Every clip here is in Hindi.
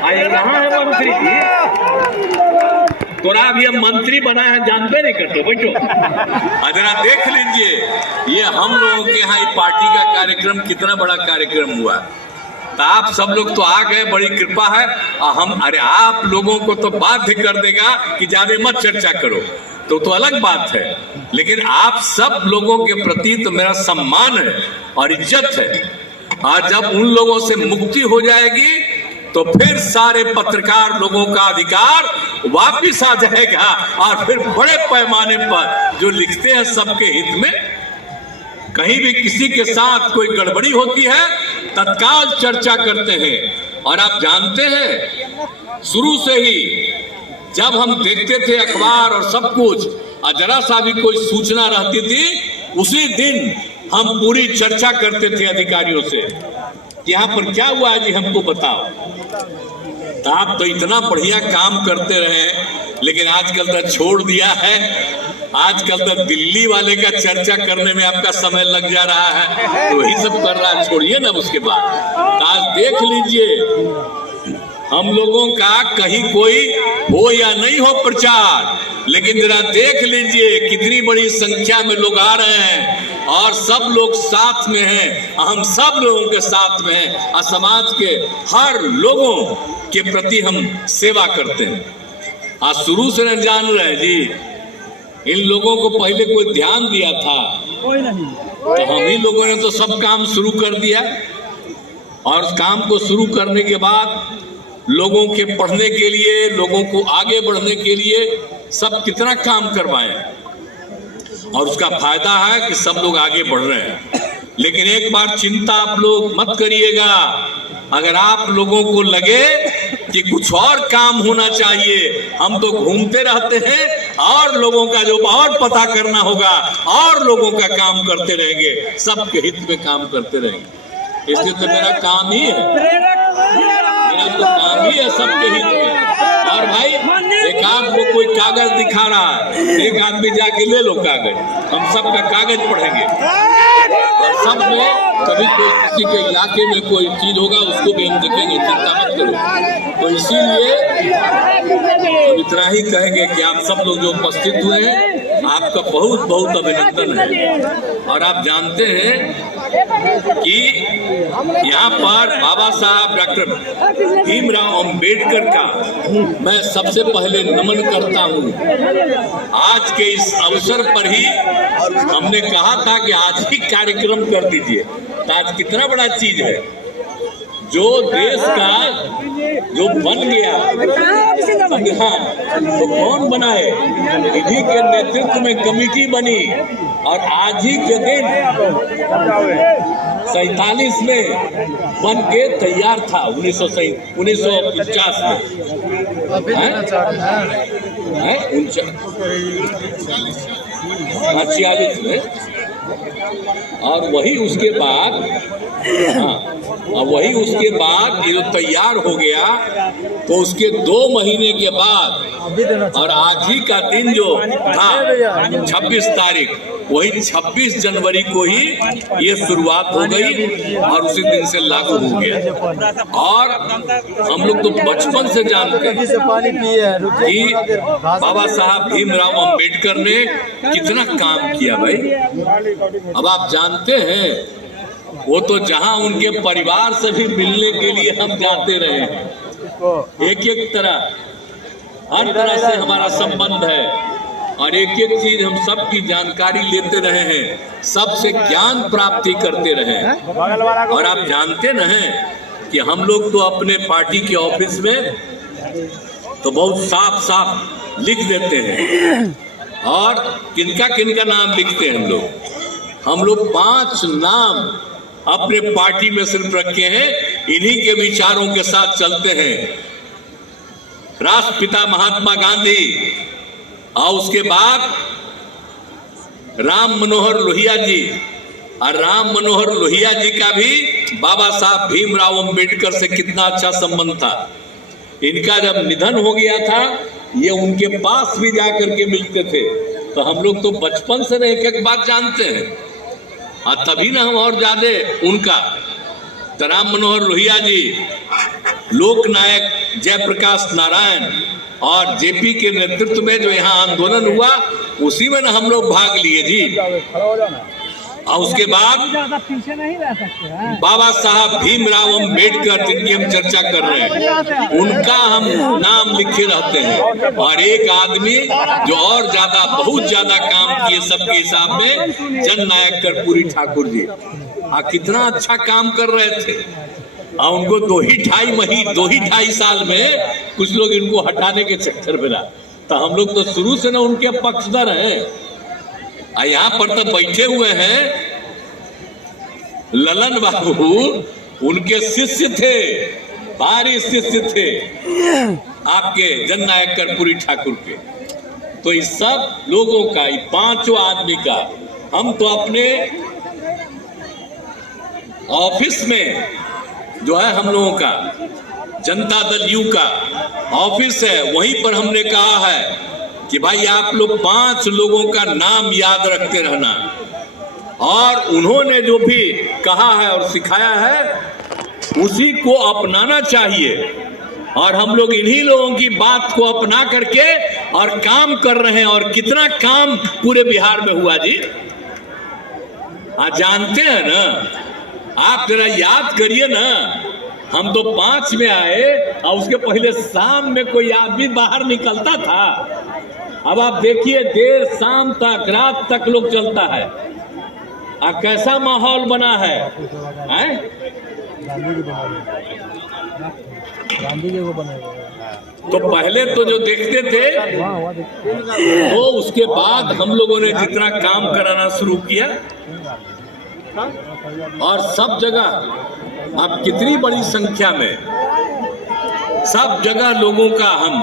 यहाँ है मंत्री जी, तोरा अभी हम मंत्री बना है जानते नहीं करते बैठो। जरा देख लीजिए ये हम लोगों के यहाँ पार्टी का कार्यक्रम कितना बड़ा कार्यक्रम हुआ। तो आप सब लोग तो आ गए, बड़ी कृपा है। हम अरे आप लोगों को तो बाध्य कर देगा कि ज्यादा मत चर्चा करो, तो अलग बात है, लेकिन आप सब लोगों के प्रति तो मेरा सम्मान है और इज्जत है। और जब उन लोगों से मुक्ति हो जाएगी तो फिर सारे पत्रकार लोगों का अधिकार वापिस आ जाएगा और फिर बड़े पैमाने पर जो लिखते हैं सबके हित में, कहीं भी किसी के साथ कोई गड़बड़ी होती है तत्काल चर्चा करते हैं। और आप जानते हैं शुरू से ही जब हम देखते थे अखबार और सब कुछ, और जरा सा भी कोई सूचना रहती थी उसी दिन हम पूरी चर्चा करते थे अधिकारियों से कि यहाँ पर क्या हुआ है जी, हमको बताओ। तो आप तो इतना बढ़िया काम करते रहे, लेकिन आजकल तो छोड़ दिया है। आजकल तो दिल्ली वाले का चर्चा करने में आपका समय लग जा रहा है, तो वही सब कर रहा है, छोड़िए ना। उसके बाद आज देख लीजिए हम लोगों का कहीं कोई हो या नहीं हो प्रचार, लेकिन जरा देख लीजिए कितनी बड़ी संख्या में लोग आ रहे हैं और सब लोग साथ में हैं। हम सब लोगों के साथ में हैं और समाज के हर लोगों के प्रति हम सेवा करते हैं। आज शुरू से न जान रहे जी, इन लोगों को पहले कोई ध्यान दिया था कोई नहीं, तो हम ही लोगों ने तो सब काम शुरू कर दिया। और उस काम को शुरू करने के बाद लोगों के पढ़ने के लिए, लोगों को आगे बढ़ने के लिए सब कितना काम करवाए, और उसका फायदा है कि सब लोग आगे बढ़ रहे हैं। लेकिन एक बार चिंता आप लोग मत करिएगा, अगर आप लोगों को लगे कि कुछ और काम होना चाहिए, हम तो घूमते रहते हैं और लोगों का जो और पता करना होगा और लोगों का काम करते रहेंगे, सबके हित में काम करते रहेंगे। इसलिए तो मेरा काम ही है, मेरा तो काम ही है सबके हित में। और भाई एक आपको कोई कागज दिखा रहा है, एक आदमी जाके ले लो कागज, हम सबका कागज पढ़ेंगे और सब में कभी कोई किसी के इलाके में कोई चीज होगा उसको भी हम देखेंगे, चिंता मत करो। तो इसीलिए हम इतना ही कहेंगे कि आप सब लोग जो उपस्थित हुए हैं आपका बहुत बहुत अभिनंदन है। और आप जानते हैं कि यहाँ पर बाबा साहब डॉक्टर भीमराव अंबेडकर का मैं सबसे पहले नमन करता हूँ। आज के इस अवसर पर ही हमने कहा था कि आज ही कार्यक्रम कर दीजिए, तो आज कितना बड़ा चीज है जो देश का जो बन गया संविधान, तो कौन बनाए, इन्हीं के नेतृत्व में कमेटी बनी और आज ही के दिन 47 में बन के तैयार था। 1949 में 46 में, और वही उसके बाद ये जो तैयार हो गया तो उसके 2 महीने के बाद और आज ही का दिन जो था 26 तारीख, वही 26 जनवरी को ही ये शुरुआत हो गई और उसी दिन से लागू हो गया। और हम लोग तो बचपन से जानते हैं कि बाबा साहब भीमराव अंबेडकर ने कितना काम किया भाई। अब आप जानते हैं वो तो जहां उनके परिवार से भी मिलने के लिए हम जाते रहे हैं, एक एक तरह हर तरह से हमारा संबंध है और एक एक चीज हम सबकी जानकारी लेते रहे हैं, सबसे ज्ञान प्राप्ति करते रहे हैं। और आप जानते न हैं कि हम लोग तो अपने पार्टी के ऑफिस में तो बहुत साफ साफ लिख देते हैं, और किनका किनका नाम लिखते हैं हम लोग 5 नाम अपने पार्टी में सिर्फ रखे हैं, इन्हीं के विचारों के साथ चलते हैं। राष्ट्रपिता महात्मा गांधी, और उसके बाद राम मनोहर लोहिया जी, और राम मनोहर लोहिया जी का भी बाबा साहब भीमराव अंबेडकर से कितना अच्छा संबंध था। इनका जब निधन हो गया था ये उनके पास भी जाकर के मिलते थे, तो हम लोग तो बचपन से एक एक बात जानते हैं, और तभी ना हम और ज्यादा उनका। तो राम मनोहर लोहिया जी लोकनायक जयप्रकाश नारायण और जेपी के नेतृत्व में जो यहाँ आंदोलन हुआ, उसी में न हम लोग भाग लिए जी। और उसके बाद पीछे नहीं रह सकते हैं। बाबा साहब भीमराव अम्बेडकर, जिनकी हम चर्चा कर रहे हैं, उनका हम नाम लिखे रहते हैं। और एक आदमी जो और ज्यादा, बहुत ज्यादा काम किए सबके हिसाब में, जननायक कर्पूरी ठाकुर जी। कितना अच्छा काम कर रहे थे। और उनको 2.5 साल में कुछ लोग इनको हटाने के चक्कर में रहा। तो हम लोग तो शुरू से ना उनके पक्षधर हैं। यहाँ पर तो बैठे हुए हैं ललन बाबू, उनके शिष्य थे, भारी शिष्य थे आपके जननायक कर्पूरी ठाकुर के। तो इस सब लोगों का, इस 5 आदमी का, हम तो अपने ऑफिस में जो है हम लोगों का जनता दल यू का ऑफिस है, वहीं पर हमने कहा है कि भाई आप लोग 5 लोगों का नाम याद रखते रहना। और उन्होंने जो भी कहा है और सिखाया है, उसी को अपनाना चाहिए। और हम लोग इन्हीं लोगों की बात को अपना करके और काम कर रहे हैं। और कितना काम पूरे बिहार में हुआ जी, आप जानते हैं ना। आप जरा याद करिए ना, हम तो 5 में आए और उसके पहले शाम में कोई आदमी बाहर निकलता था। अब आप देखिए, देर शाम तक, रात तक लोग चलता है। कैसा माहौल बना है, गांधी जी को बनाया। तो पहले तो जो देखते थे, तो उसके बाद हम लोगों ने जितना काम कराना शुरू किया, और सब जगह अब कितनी बड़ी संख्या में सब जगह लोगों का हम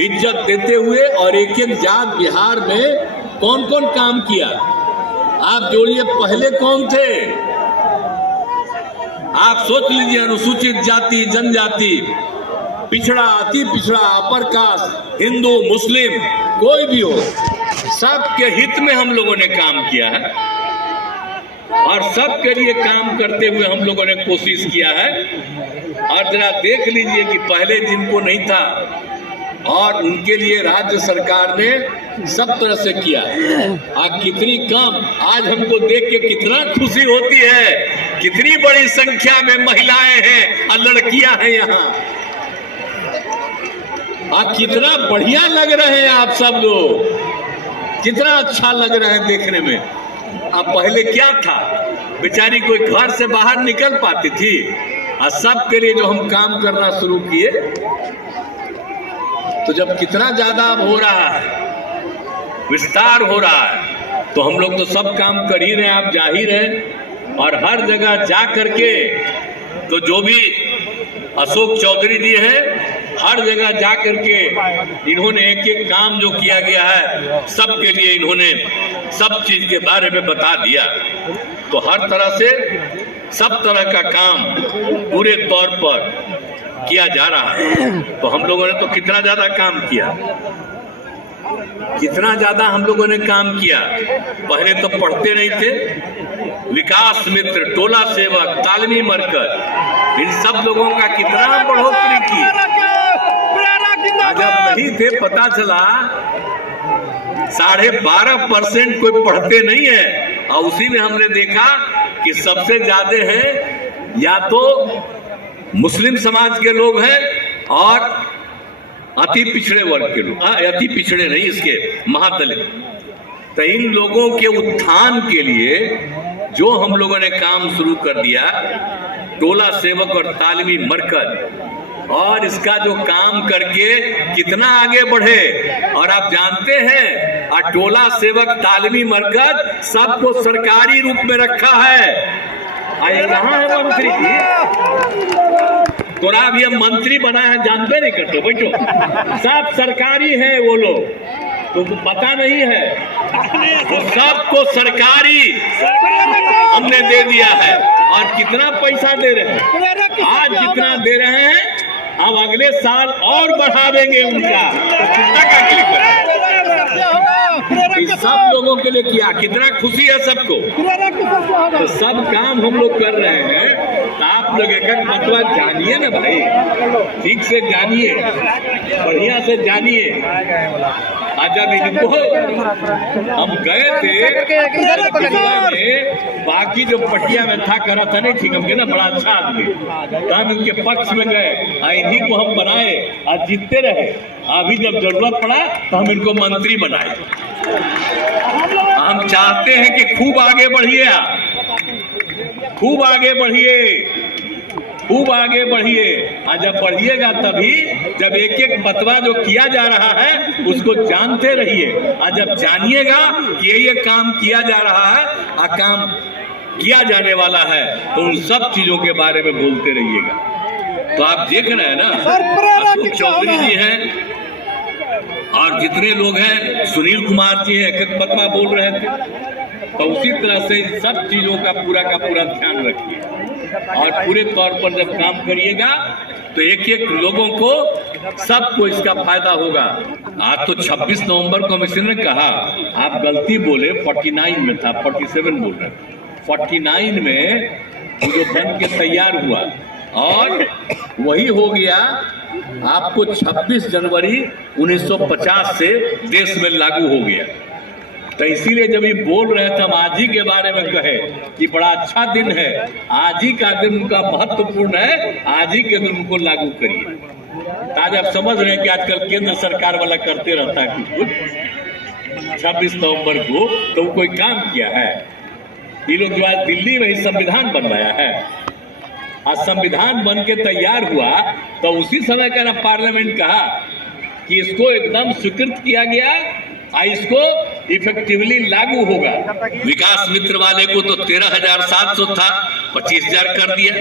इज्जत देते हुए, और एक एक जात बिहार में कौन कौन काम किया आप जोड़िए। पहले कौन थे आप सोच लीजिए। अनुसूचित जाति, जनजाति, पिछड़ा, अति पिछड़ा, अपर कास्ट, हिंदू, मुस्लिम, कोई भी हो, सबके हित में हम लोगों ने काम किया है। और सबके लिए काम करते हुए हम लोगों ने कोशिश किया है। और जरा देख लीजिए कि पहले जिनको नहीं था, और उनके लिए राज्य सरकार ने सब तरह से किया। आज कितनी काम, आज हमको देख के कितना खुशी होती है, कितनी बड़ी संख्या में महिलाएं हैं और लड़कियां हैं यहाँ। आज कितना बढ़िया लग रहे हैं आप सब लोग, कितना अच्छा लग रहा है देखने में। अब पहले क्या था, बेचारी कोई घर से बाहर निकल पाती थी। और सबके लिए जो हम काम करना शुरू किए, तो जब कितना ज्यादा अब हो रहा है, विस्तार हो रहा है, तो हम लोग तो सब काम कर ही रहे हैं, आप जा ही रहे। और हर जगह जा करके, तो जो भी अशोक चौधरी जी हैं, हर जगह जा करके इन्होंने एक एक काम जो किया गया है, सबके लिए इन्होंने सब चीज के बारे में बता दिया। तो हर तरह से सब तरह का काम पूरे तौर पर किया जा रहा है। तो हम लोगों ने तो कितना ज्यादा काम किया, कितना ज्यादा हम लोगों ने काम किया। पहले तो पढ़ते नहीं थे, विकास मित्र, टोला सेवक, तालमी मरकज, इन सब लोगों का कितना बढ़ोतरी की। जब नहीं थे, पता चला 12.5% कोई पढ़ते नहीं है। और उसी में हमने देखा कि सबसे ज्यादा है या तो मुस्लिम समाज के लोग हैं और अति पिछड़े वर्ग के लोग, अति पिछड़े नहीं, इसके महादलित। तो इन लोगों के उत्थान के लिए जो हम लोगों ने काम शुरू कर दिया, टोला सेवक और तालमी मरकज, और इसका जो काम करके कितना आगे बढ़े। और आप जानते हैं, टोला सेवक, तालमी मरकज सबको सरकारी रूप में रखा है। यहाँ है मंत्री जी, तोरा भी हम मंत्री बना है, जानते नहीं करते, बैठो, सब सरकारी है वो लोग, तो पता नहीं है, वो सबको सरकारी हमने दे दिया है। और कितना पैसा दे रहे हैं, आज जितना दे रहे हैं, अब अगले साल और बढ़ा देंगे उनका। इस सब लोगों के लिए किया, कितना खुशी है सबको। तो सब काम हम लोग कर रहे हैं, तो आप लोग एक एक मतवा जानिए ना भाई, ठीक से जानिए, बढ़िया से जानिए। जब इनको हम गए थे में, बाकी जो पटिया में था करा था नहीं ठीक, हमके ना बड़ा अच्छा आदमी, तो हम इनके पक्ष में गए, इन्हीं को हम बनाए और जीतते रहे। अभी जब जरूरत पड़ा तो हम इनको मंत्री बनाए। हम चाहते हैं कि खूब आगे बढ़िए आप, खूब आगे बढ़िए, खूब आगे बढ़िए। और जब बढ़िएगा तभी जब एक एक बतवा जो किया जा रहा है उसको जानते रहिए, और जब जानिएगा कि ये काम किया जा रहा है और काम किया जाने वाला है तो उन सब चीजों के बारे में बोलते रहिएगा। तो आप देख रहे हैं ना, अशोक चौधरी जी हैं और जितने लोग हैं, सुनील कुमार जी हैं, एक एक बतवा बोल रहे थे। तो उसी तरह से सब चीजों का पूरा ध्यान रखिए और पूरे तौर पर जब काम करिएगा तो एक एक लोगों को, सबको इसका फायदा होगा। आज तो 26 नवंबर कमीशन ने कहा, आप गलती बोले, 49 में था, 47 बोल रहे, 49 में जो बन के तैयार हुआ और वही हो गया आपको 26 जनवरी 1950 से देश में लागू हो गया। तो इसीलिए जब ये बोल रहे थे हम आज ही के बारे में कहे कि बड़ा अच्छा दिन है, आज ही का दिन उनका महत्वपूर्ण है, आज ही के दिन उनको लागू करिए। आज आप समझ रहे हैं कि आजकल केंद्र सरकार वाला करते रहता है कुछ 26 नवंबर को, तो कोई काम किया है? ये लोग जो आज दिल्ली में ही संविधान बनवाया है, आज संविधान बन के तैयार हुआ तो उसी समय का ना पार्लियामेंट कहा कि इसको एकदम स्वीकृत किया गया और इसको इफेक्टिवली लागू होगा। विकास मित्र वाले को तो 13,700 था, 25,000 कर दिया।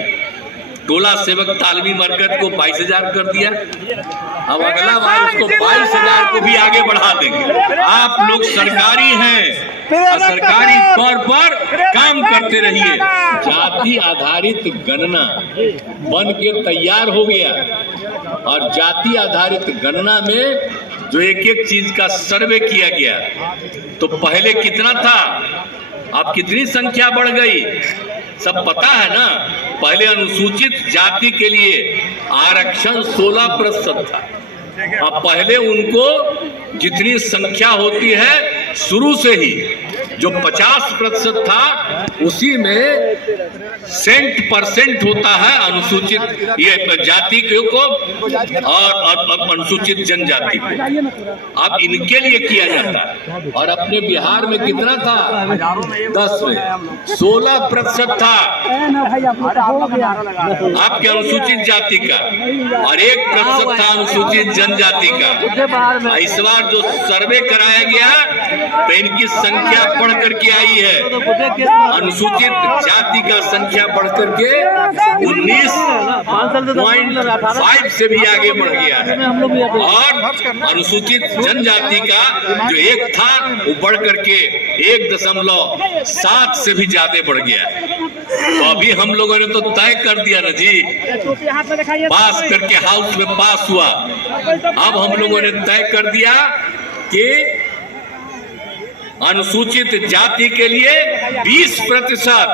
टोला सेवक तालमी मरकज को 22,000 कर दिया। अब अगला बार उसको 22,000 को भी आगे बढ़ा देंगे। आप लोग सरकारी हैं और सरकारी तौर पर काम करते रहिए। जाति आधारित गणना बन के तैयार हो गया और जाति आधारित गणना में जो एक एक चीज का सर्वे किया गया, तो पहले कितना था, अब कितनी संख्या बढ़ गई, सब पता है ना। पहले अनुसूचित जाति के लिए आरक्षण 16% था, अब पहले उनको जितनी संख्या होती है शुरू से ही जो 50% था उसी में 100% होता है अनुसूचित ये जाति को और अनुसूचित जनजाति को। अब इनके लिए किया जाता है और अपने बिहार में कितना था, 10 में 16% था आपके अनुसूचित जाति का और 1% था अनुसूचित जनजाति का। इस बार जो सर्वे कराया गया तो इनकी संख्या बढ़ करके आई है, अनुसूचित जाति का संख्या बढ़ करके 19.5 से भी आगे बढ़ गया है और अनुसूचित जनजाति का जो 1 था वो बढ़ करके 1.7 से भी ज्यादा बढ़ गया है। तो अभी हम लोगों ने तो तय कर दिया ना जी, पास करके हाउस में पास हुआ। अब हम लोगों ने तय कर दिया कि अनुसूचित जाति के लिए 20%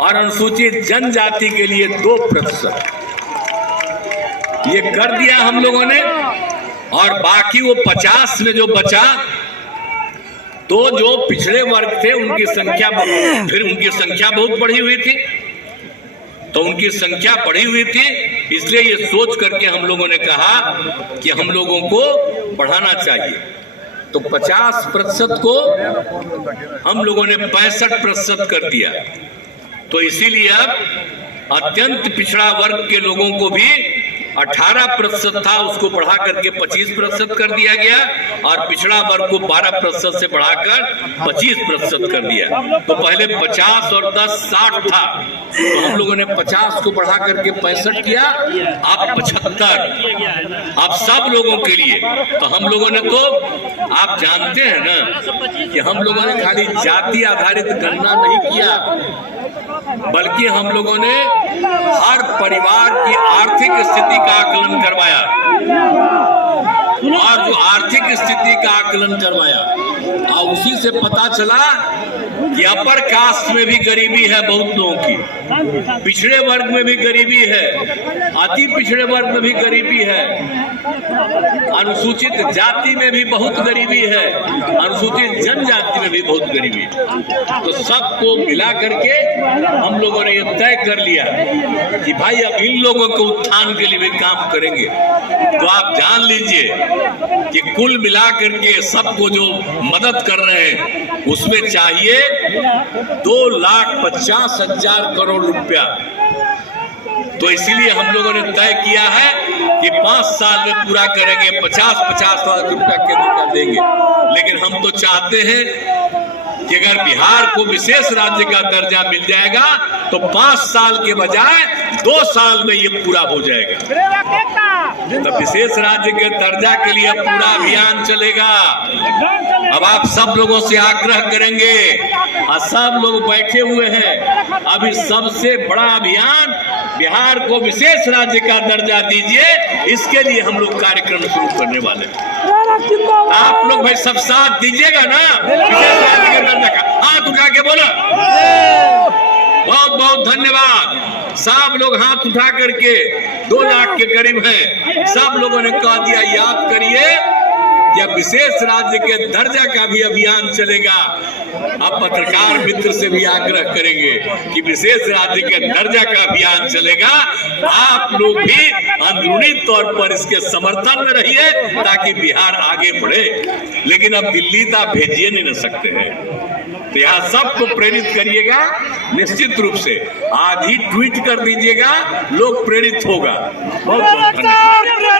और अनुसूचित जनजाति के लिए 2%। ये कर दिया हम लोगों ने और बाकी वो 50 में जो बचा तो जो पिछड़े वर्ग थे उनकी संख्या, फिर उनकी संख्या बहुत बढ़ी हुई थी, तो उनकी संख्या बढ़ी हुई थी, इसलिए ये सोच करके हम लोगों ने कहा कि हम लोगों को बढ़ाना चाहिए। तो 50% को हम लोगों ने 65% कर दिया। तो इसीलिए अब अत्यंत पिछड़ा वर्ग के लोगों को भी 18% था उसको बढ़ा करके 25% कर दिया गया और पिछड़ा वर्ग को 12% से बढ़ाकर 25% कर दिया। तो पहले 50 और 10 60 था, तो हम लोगों ने 50 को बढ़ा करके 65 किया, अब 75 अब सब लोगों के लिए। तो हम लोगों ने तो आप जानते हैं ना कि हम लोगों ने खाली जाति आधारित गणना नहीं किया, बल्कि हम लोगों ने हर परिवार की आर्थिक स्थिति का आकलन करवाया और बिहार जो आर्थिक स्थिति का आकलन करवाया और उसी से पता चला कि अपर कास्ट में भी गरीबी है बहुत लोगों की, पिछड़े वर्ग में भी गरीबी है, अति पिछड़े वर्ग में भी गरीबी है, अनुसूचित जाति में भी बहुत गरीबी है, अनुसूचित जनजाति में भी बहुत गरीबी है। तो सबको मिला करके हम लोगों ने ये तय कर लिया कि भाई अब इन लोगों के उत्थान के लिए भी काम करेंगे। तो आप जान लीजिए कि कुल मिला करके सबको जो मदद कर रहे हैं उसमें चाहिए 2,50,000 करोड़ रुपया। तो इसीलिए हम लोगों ने तय किया है कि 5 साल में पूरा करेंगे, 50-50 लाख रुपया केंद्र का देंगे। लेकिन हम तो चाहते हैं कि अगर बिहार को विशेष राज्य का दर्जा मिल जाएगा तो 5 साल के बजाय 2 साल में ये पूरा हो जाएगा। तो विशेष राज्य के दर्जा के लिए पूरा अभियान चलेगा। अब आप सब लोगों से आग्रह करेंगे और सब लोग बैठे हुए हैं, अभी सबसे बड़ा अभियान बिहार को विशेष राज्य का दर्जा दीजिए, इसके लिए हम लोग कार्यक्रम शुरू करने वाले हैं। आप लोग भाई सब साथ दीजिएगा ना विशेष राज्य के दर्जा का? हाथ उठा के बोलो। बहुत बहुत धन्यवाद। सब लोग हाथ उठा करके 2 लाख के करीब हैं, सब लोगों ने कह दिया। याद करिए कि अब विशेष राज्य के दर्जा का भी अभियान चलेगा। अब पत्रकार मित्र से भी आग्रह करेंगे कि विशेष राज्य के दर्जा का अभियान चलेगा। आप लोग भी अंदरूनी तौर पर इसके समर्थन में रहिए ताकि बिहार आगे बढ़े। लेकिन अब दिल्ली तक भेजिए नहीं न सकते हैं, तो यहाँ सबको प्रेरित करिएगा। निश्चित रूप से आज ही ट्वीट कर दीजिएगा, लोग प्रेरित होगा। बहुत बहुत धन्यवाद।